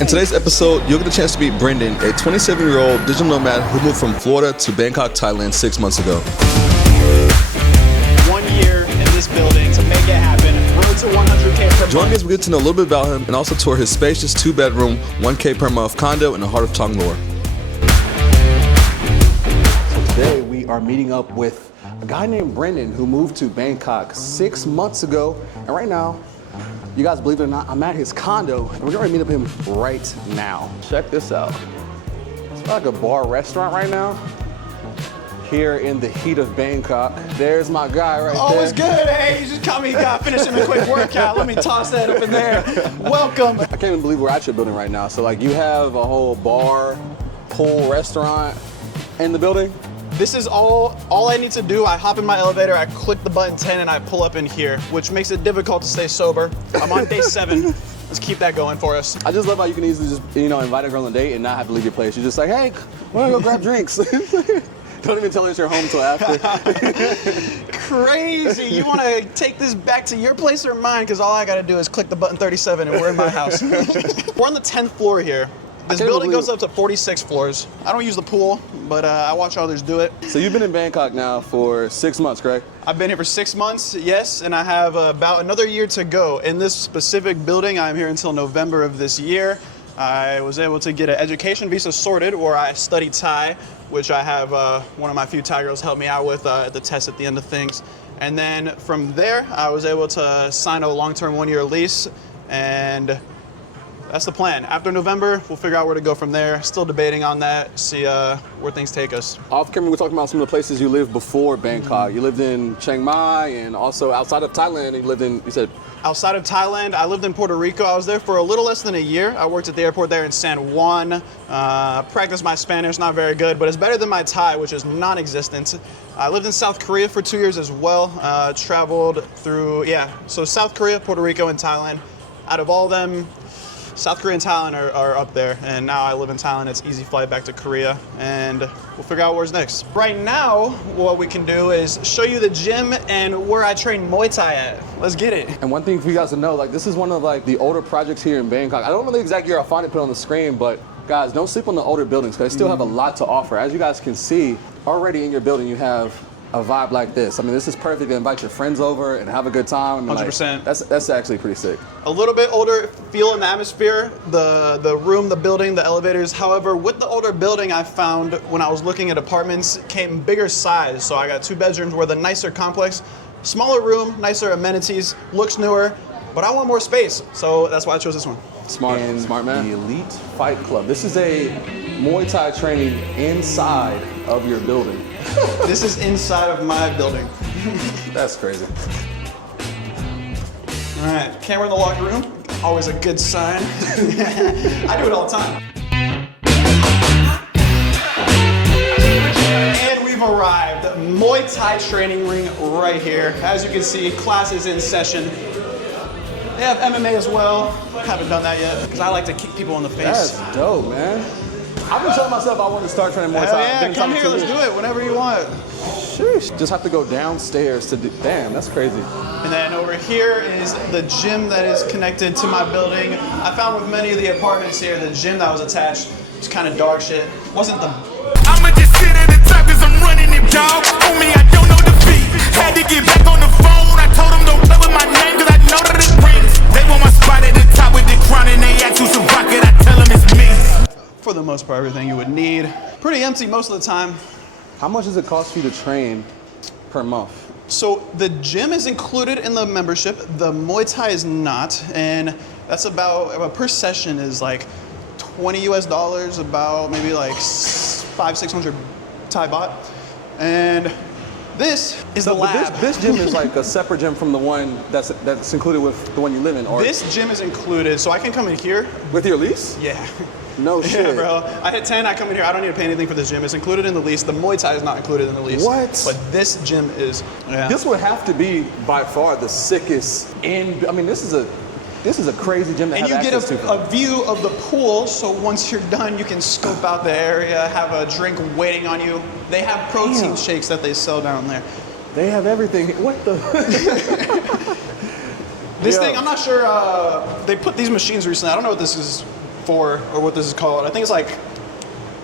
In today's episode, you'll get a chance to meet Brendan, a 27-year-old digital nomad who moved from Florida to Bangkok, Thailand 6 months ago. 1 year in this building to make it happen. Road to 100K per month. Join me as we get to know a little bit about him and also tour his spacious 2-bedroom, 1K per month condo in the heart of Tongloor. So today we are meeting up with a guy named Brendan who moved to Bangkok 6 months ago. And right now, you guys believe it or not, I'm at his condo and we're gonna meet up with him right now. Check this out. It's like a bar restaurant right now. Here in the heat of Bangkok. There's my guy right there. Oh, it's good. Hey, you just caught me finishing a quick workout. Let me toss that up in there. Welcome. I can't even believe we're at your building right now. So like you have a whole bar, pool, restaurant in the building? This is all I need to do. I hop in my elevator, I click the button 10 and I pull up in here, which makes it difficult to stay sober. I'm on day 7. Let's keep that going for us. I just love how you can easily just, invite a girl on a date and not have to leave your place. You're just like, hey, wanna go grab drinks? Don't even tell her it's your home until after. Crazy. You want to take this back to your place or mine? Because all I got to do is click the button 37 and we're in my house. We're on the 10th floor here. This building goes up to 46 floors. I don't use the pool, but I watch others do it. So you've been in Bangkok now for 6 months, correct? I've been here for 6 months, yes, and I have about another year to go. In this specific building, I'm here until November of this year. I was able to get an education visa sorted where I study Thai, which I have one of my few Thai girls help me out with at the test at the end of things. And then from there, I was able to sign a long-term 1-year lease, and that's the plan. After November, we'll figure out where to go from there. Still debating on that, see where things take us. Off camera, we're talking about some of the places you lived before Bangkok. You lived in Chiang Mai and also outside of Thailand, you lived in, you said? Outside of Thailand, I lived in Puerto Rico. I was there for a little less than a year. I worked at the airport there in San Juan. Practiced my Spanish, not very good, but it's better than my Thai, which is non-existent. I lived in South Korea for 2 years as well. Traveled through, so South Korea, Puerto Rico, and Thailand. Out of all of them, South Korea and Thailand are up there, and now I live in Thailand. It's easy flight back to Korea, and we'll figure out where's next. Right now, what we can do is show you the gym and where I train Muay Thai at. Let's get it. And one thing for you guys to know, this is one of the older projects here in Bangkok. I don't know the exact year. I'll find it put on the screen, but guys, don't sleep on the older buildings because they still have a lot to offer. As you guys can see, already in your building, you have a vibe like this. I mean, this is perfect to invite your friends over and have a good time. 100%. That's actually pretty sick. A little bit older feel in the atmosphere, the room, the building, the elevators. However, with the older building, I found when I was looking at apartments, came bigger size. So I got 2 bedrooms with a nicer complex, smaller room, nicer amenities, looks newer, but I want more space. So that's why I chose this one. Smart man. The Elite Fight Club. This is a Muay Thai training inside of your building. This is inside of my building. That's crazy. All right, camera in the locker room. Always a good sign. I do it all the time. And we've arrived. Muay Thai training ring right here. As you can see, classes in session. They have MMA as well. Haven't done that yet because I like to kick people in the face. That's dope, man. I've been telling myself I want to start training Muay Thai. Yeah, come here, let's do it whenever you want. Sheesh. Just have to go downstairs to do, damn, that's crazy. And then over here is the gym that is connected to my building. I found with many of the apartments here, the gym that was attached was kind of dog shit. Wasn't the... I'ma just sit at the top cause I'm running it, dog. On me, I don't know defeat. Had to get back on the phone. I told them don't play with my name cause I know that it rings. They want my spot at the top with the crown and they ask who's a rocket. I tell them it's me. For the most part, everything you would need. Pretty empty most of the time. How much does it cost you to train per month? So the gym is included in the membership. The Muay Thai is not. And that's about per session is like $20 US, about maybe like 500-600 Thai baht. And this is the lab. This gym is like a separate gym from the one that's included with the one you live in, or? This gym is included, so I can come in here. With your lease? Yeah. No shit. Yeah, bro. I hit 10, I come in here, I don't need to pay anything for this gym. It's included in the lease. The Muay Thai is not included in the lease. What? But this gym is, yeah. This would have to be by far the sickest. And I mean, this is a crazy gym to have access to. And you get a view of the pool, so once you're done, you can scope out the area, have a drink waiting on you. They have protein shakes that they sell down there. They have everything. What the? This thing, I'm not sure, they put these machines recently. I don't know what this is for, or what this is called. I think it's like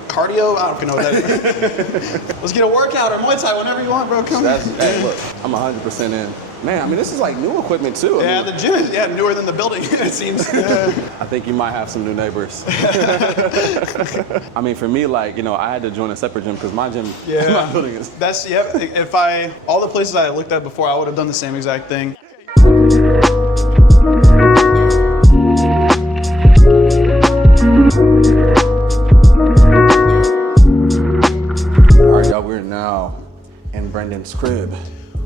cardio. I don't know what that is. Let's get a workout or Muay Thai whenever you want, bro. Come here. Hey, look, I'm 100% in. Man, I mean, this is like new equipment too. Yeah, the gym is newer than the building, it seems. I think you might have some new neighbors. I mean, for me, like, you know, I had to join a separate gym because my gym, my building is. That's, all the places I looked at before, I would have done the same exact thing. All right, y'all, we're now in Brendan's crib.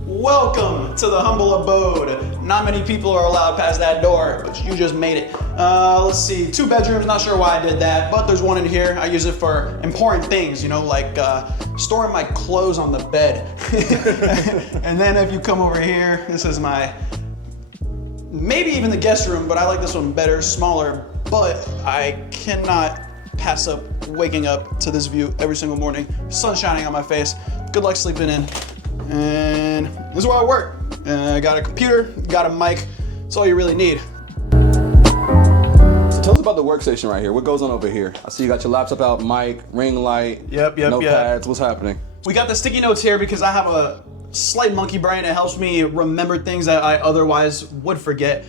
Welcome to the humble abode. Not many people are allowed past that door, but you just made it. Let's see, 2 bedrooms, not sure why I did that, but there's one in here. I use it for important things, you know, like storing my clothes on the bed. And then if you come over here, this is my, maybe even the guest room, but I like this one better, smaller, but I cannot pass up waking up to this view every single morning. Sun shining on my face. Good luck sleeping in. And this is where I work. I got a computer, got a mic. That's all you really need. So tell us about the workstation right here. What goes on over here? I see you got your laptop out, mic, ring light, notepads. What's happening? We got the sticky notes here because I have a slight monkey brain. It helps me remember things that I otherwise would forget.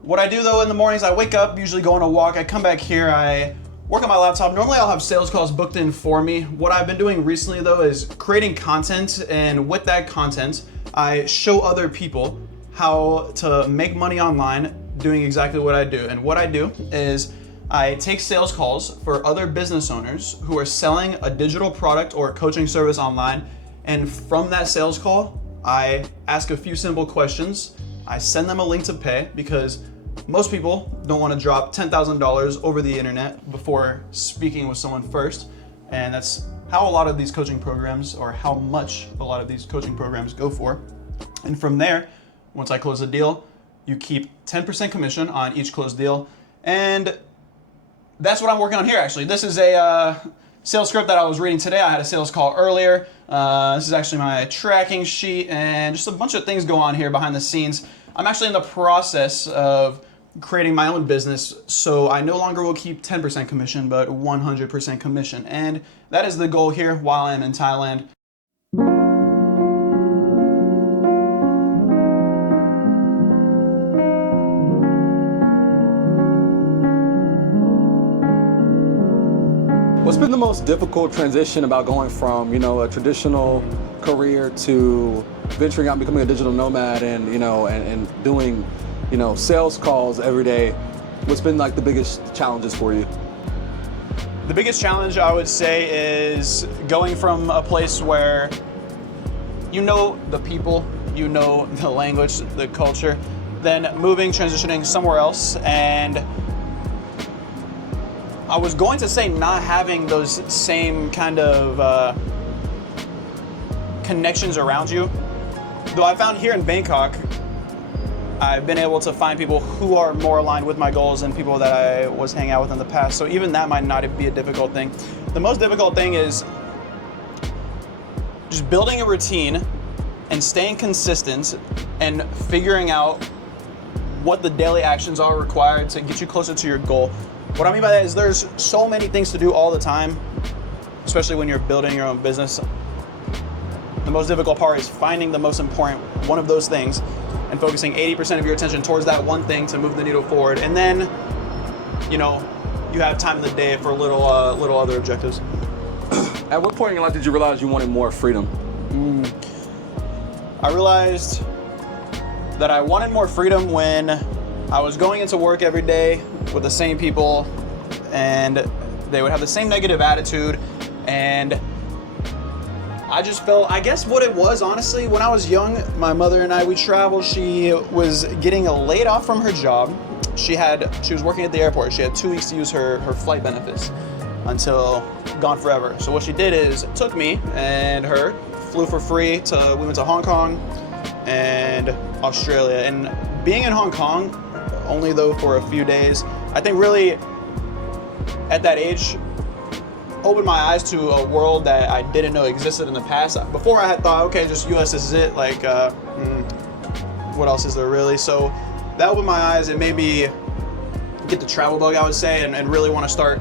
What I do though in the mornings, I wake up, usually go on a walk. I come back here, I work on my laptop. Normally I'll have sales calls booked in for me. What I've been doing recently though is creating content, and with that content, I show other people how to make money online doing exactly what I do. And what I do is I take sales calls for other business owners who are selling a digital product or a coaching service online. And from that sales call, I ask a few simple questions. I send them a link to pay because most people don't want to drop $10,000 over the internet before speaking with someone first. And that's how a lot of these coaching programs, or how much a lot of these coaching programs go for. And from there, once I close a deal, you keep 10% commission on each closed deal. And that's what I'm working on here actually. This is a sales script that I was reading today. I had a sales call earlier. This is actually my tracking sheet, and just a bunch of things go on here behind the scenes. I'm actually in the process of creating my own business, so I no longer will keep 10% commission, but 100% commission. And that is the goal here while I'm in Thailand. What's been the most difficult transition about going from, you know, a traditional career to venturing out and becoming a digital nomad and, you know, and doing, you know, sales calls every day? What's been like the biggest challenges for you? The biggest challenge I would say is going from a place where you know the people, you know the language, the culture, then transitioning somewhere else. And I was going to say not having those same kind of connections around you. Though I found here in Bangkok, I've been able to find people who are more aligned with my goals than people that I was hanging out with in the past. So even that might not be a difficult thing. The most difficult thing is just building a routine and staying consistent and figuring out what the daily actions are required to get you closer to your goal. What I mean by that is there's so many things to do all the time, especially when you're building your own business. The most difficult part is finding the most important one of those things and focusing 80% of your attention towards that one thing to move the needle forward. And then, you know, you have time in the day for little other objectives. At what point in your life did you realize you wanted more freedom? I realized that I wanted more freedom when I was going into work every day with the same people, and they would have the same negative attitude, and I just felt, I guess what it was, honestly, when I was young, my mother and I, we traveled. She was getting laid off from her job. She was working at the airport. She had 2 weeks to use her flight benefits until gone forever. So what she did is took me and her, flew for free we went to Hong Kong and Australia. And being in Hong Kong, only though for a few days, I think really at that age, opened my eyes to a world that I didn't know existed in the past. Before I had thought, okay, just US, this is it. Like, what else is there really? So that opened my eyes. It made me get the travel bug, I would say, and really want to start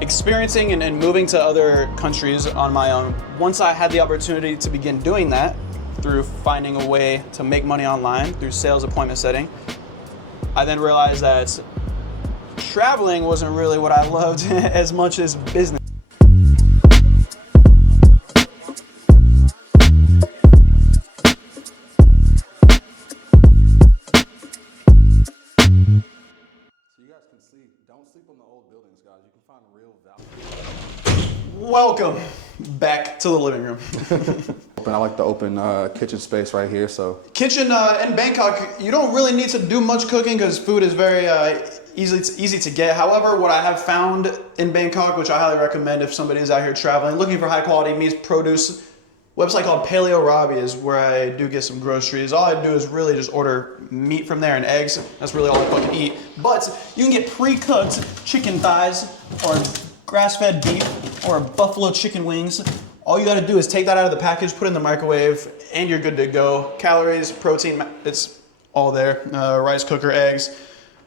experiencing and moving to other countries on my own. Once I had the opportunity to begin doing that through finding a way to make money online through sales appointment setting, I then realized that traveling wasn't really what I loved as much as business. Welcome back to the living room. I like the open kitchen space right here. So kitchen in Bangkok, you don't really need to do much cooking because food is very easy to get. However, what I have found in Bangkok, which I highly recommend if somebody is out here traveling, looking for high quality meat, produce, website called Paleo Robbie is where I do get some groceries. All I do is really just order meat from there and eggs. That's really all I fucking eat. But you can get pre-cooked chicken thighs or grass-fed beef or buffalo chicken wings. All you gotta do is take that out of the package, put it in the microwave, and you're good to go. Calories, protein, it's all there. Rice cooker, eggs.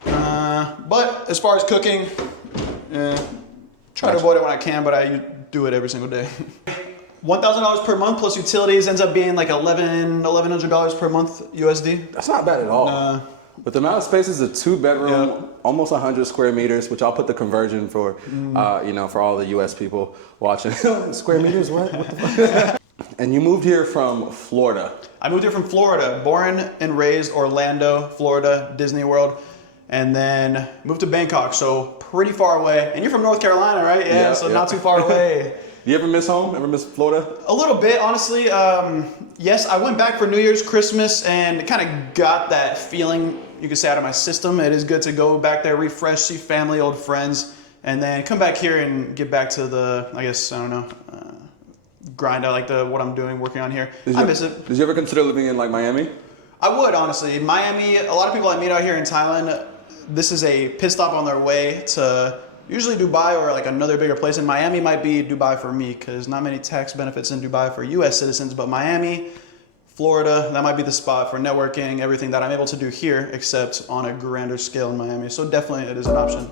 But as far as cooking, try to avoid it when I can, but I do it every single day. $1,000 per month plus utilities ends up being like $1,100 per month USD. that's not bad at all. With the amount of space, is a 2-bedroom, almost 100 square meters, which I'll put the conversion for, for all the US people watching. Square meters, what the fuck? And you moved here from Florida. I moved here from Florida, born and raised Orlando, Florida, Disney World, and then moved to Bangkok, so pretty far away. And you're from North Carolina, right? Yeah, so not too far away. Do you ever miss home? Ever miss Florida? A little bit, honestly. Yes, I went back for New Year's, Christmas, and kind of got that feeling, you could say, out of my system. It is good to go back there, refresh, see family, old friends, and then come back here and get back to the, grind. I like what I'm doing, working on here. I miss it. Did you ever consider living in like Miami? I would, honestly. Miami, a lot of people I meet out here in Thailand, this is a pit stop on their way to usually Dubai or like another bigger place. And Miami might be Dubai for me because not many tax benefits in Dubai for US citizens, but Miami, Florida, that might be the spot for networking, everything that I'm able to do here, except on a grander scale in Miami. So definitely it is an option.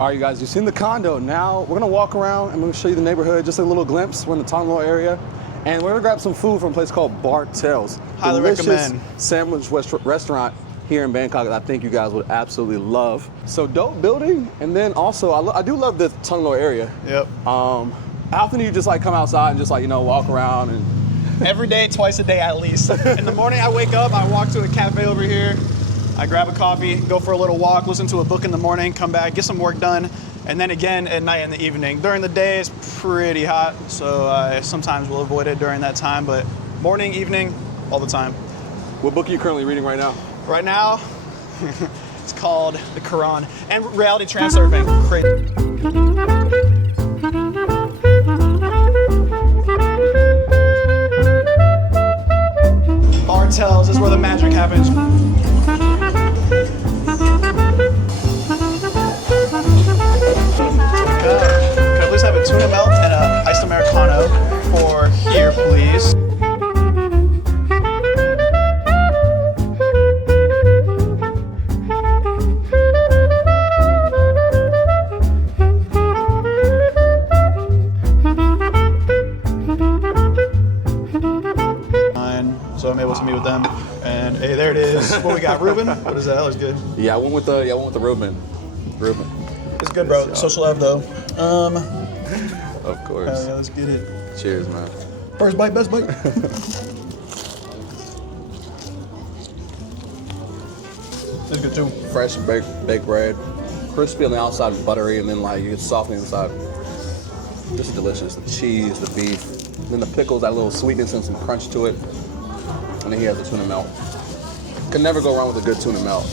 All right, you guys, you've seen the condo. Now we're gonna walk around. I'm gonna show you the neighborhood, just a little glimpse. We're in the Tonglo area. And we're gonna grab some food from a place called Bartel's. Highly recommend. Sandwich restaurant here in Bangkok that I think you guys would absolutely love. So dope building, and then also I do love the Tonglo area. Yep. How often do you just like come outside and just like, walk around and? Every day, twice a day at least. In the morning I wake up, I walk to a cafe over here, I grab a coffee, go for a little walk, listen to a book in the morning, come back, get some work done, and then again at night and the evening. During the day, it's pretty hot, so I sometimes will avoid it during that time, but morning, evening, all the time. What book are you currently reading right now? Right now, it's called The Quran, and reality transurfing. Crazy. Bartel's is where the magic happens. Could I please have a tuna melt and an iced Americano for here, please? So I'm able to meet with them, and hey, there it is. What we got, Reuben? What is that? That looks good. Yeah, I went with the Reuben. It's good, bro. Social Ave though. Of course. Yeah, let's get it. Cheers, man. First bite, best bite. It's good too. Fresh baked bread, crispy on the outside, buttery, and then like you get soft on the inside. Just delicious. The cheese, the beef, and then the pickles, that little sweetness and some crunch to it. And then he has the tuna melt. Can never go wrong with a good tuna melt.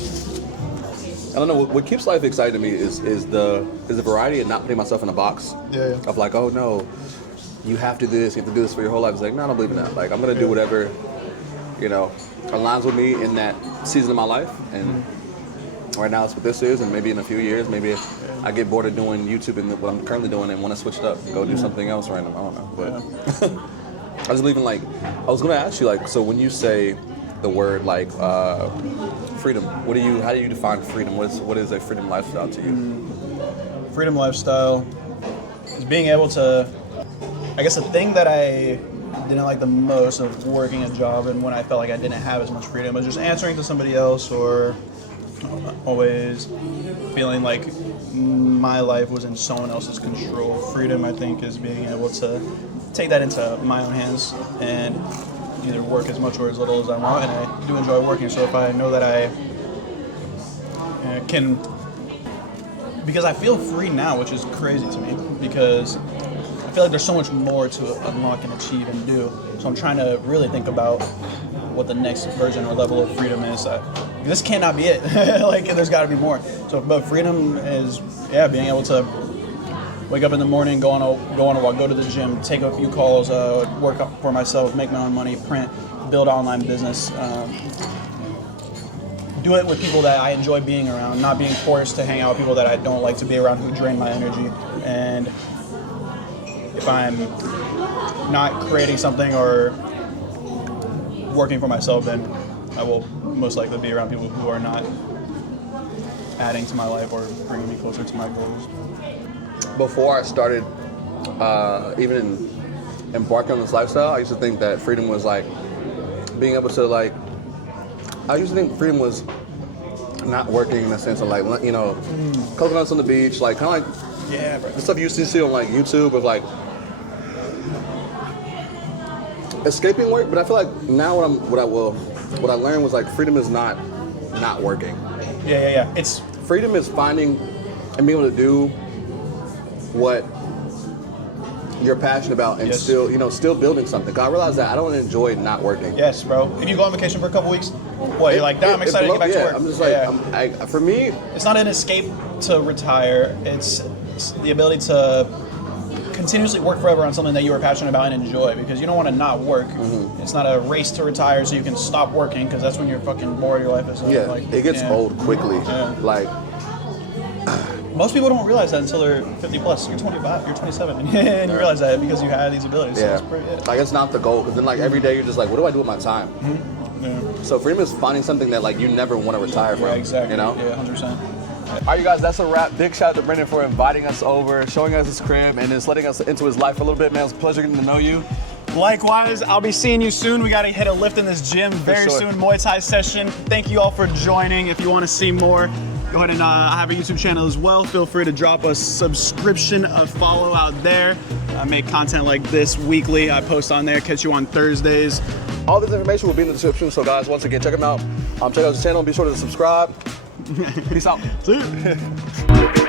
I don't know, what keeps life exciting to me is the variety and not putting myself in a box. Yeah. Of like, oh no, you have to do this, you have to do this for your whole life. It's like, no, I don't believe in that. Like, I'm gonna do whatever, aligns with me in that season of my life. And right now it's what this is, and maybe in a few years, maybe if I get bored of doing YouTube and what I'm currently doing and want to switch it up, go do something else random. I don't know, but I was leaving I was gonna ask you so when you say the word freedom, how do you define freedom? What is a freedom lifestyle to you? Freedom lifestyle is being able to, I guess the thing that I didn't like the most of working a job and when I felt like I didn't have as much freedom was just answering to somebody else or always feeling like my life was in someone else's control. Freedom, I think, is being able to take that into my own hands and either work as much or as little as I want, and I do enjoy working. So if I know that I can, because I feel free now, which is crazy to me, because I feel like there's so much more to unlock and achieve and do. So I'm trying to really think about what the next version or level of freedom is. This cannot be it. There's got to be more. So, but freedom is, being able to wake up in the morning, go on a walk, go to the gym, take a few calls, work up for myself, make my own money, print, build online business, do it with people that I enjoy being around, not being forced to hang out with people that I don't like to be around who drain my energy. And if I'm not creating something or working for myself, then I will most likely be around people who are not adding to my life or bringing me closer to my goals. Before I started even embarking on this lifestyle, I used to think that freedom was being able to I used to think freedom was not working in the sense of coconuts on the beach, kind of the stuff you used to see on YouTube of escaping work. But I feel like now what I learned was freedom is not working. Yeah. It's freedom is finding and being able to do what you're passionate about and still building something. 'Cause I realized that I don't enjoy not working. Yes, bro. If you go on vacation for a couple weeks, you're like, damn, I'm excited to get back to work. I'm just for me, it's not an escape to retire. It's the ability to continuously work forever on something that you are passionate about and enjoy, because you don't want to not work. Mm-hmm. It's not a race to retire so you can stop working, because that's when you're fucking bored. Your life is it gets old quickly. Yeah. Most people don't realize that until they're 50 plus. You're 25, you're 27, and you realize that because you have these abilities. Yeah. So it's pretty, it's not the goal, because then every day you're just what do I do with my time? Mm-hmm. Yeah. So freedom is finding something that you never want to retire from. Yeah, exactly. You know? Yeah, 100%. All right, you guys, that's a wrap. Big shout out to Brendan for inviting us over, showing us his crib, and just letting us into his life a little bit, man. It's a pleasure getting to know you. Likewise, I'll be seeing you soon. We got to hit a lift in this gym very soon. Muay Thai session. Thank you all for joining. If you want to see more, go ahead and I have a YouTube channel as well. Feel free to drop a subscription, a follow out there. I make content like this weekly. I post on there, catch you on Thursdays. All this information will be in the description. So guys, once again, check him out. Check out his channel and be sure to subscribe. Peace out. See you.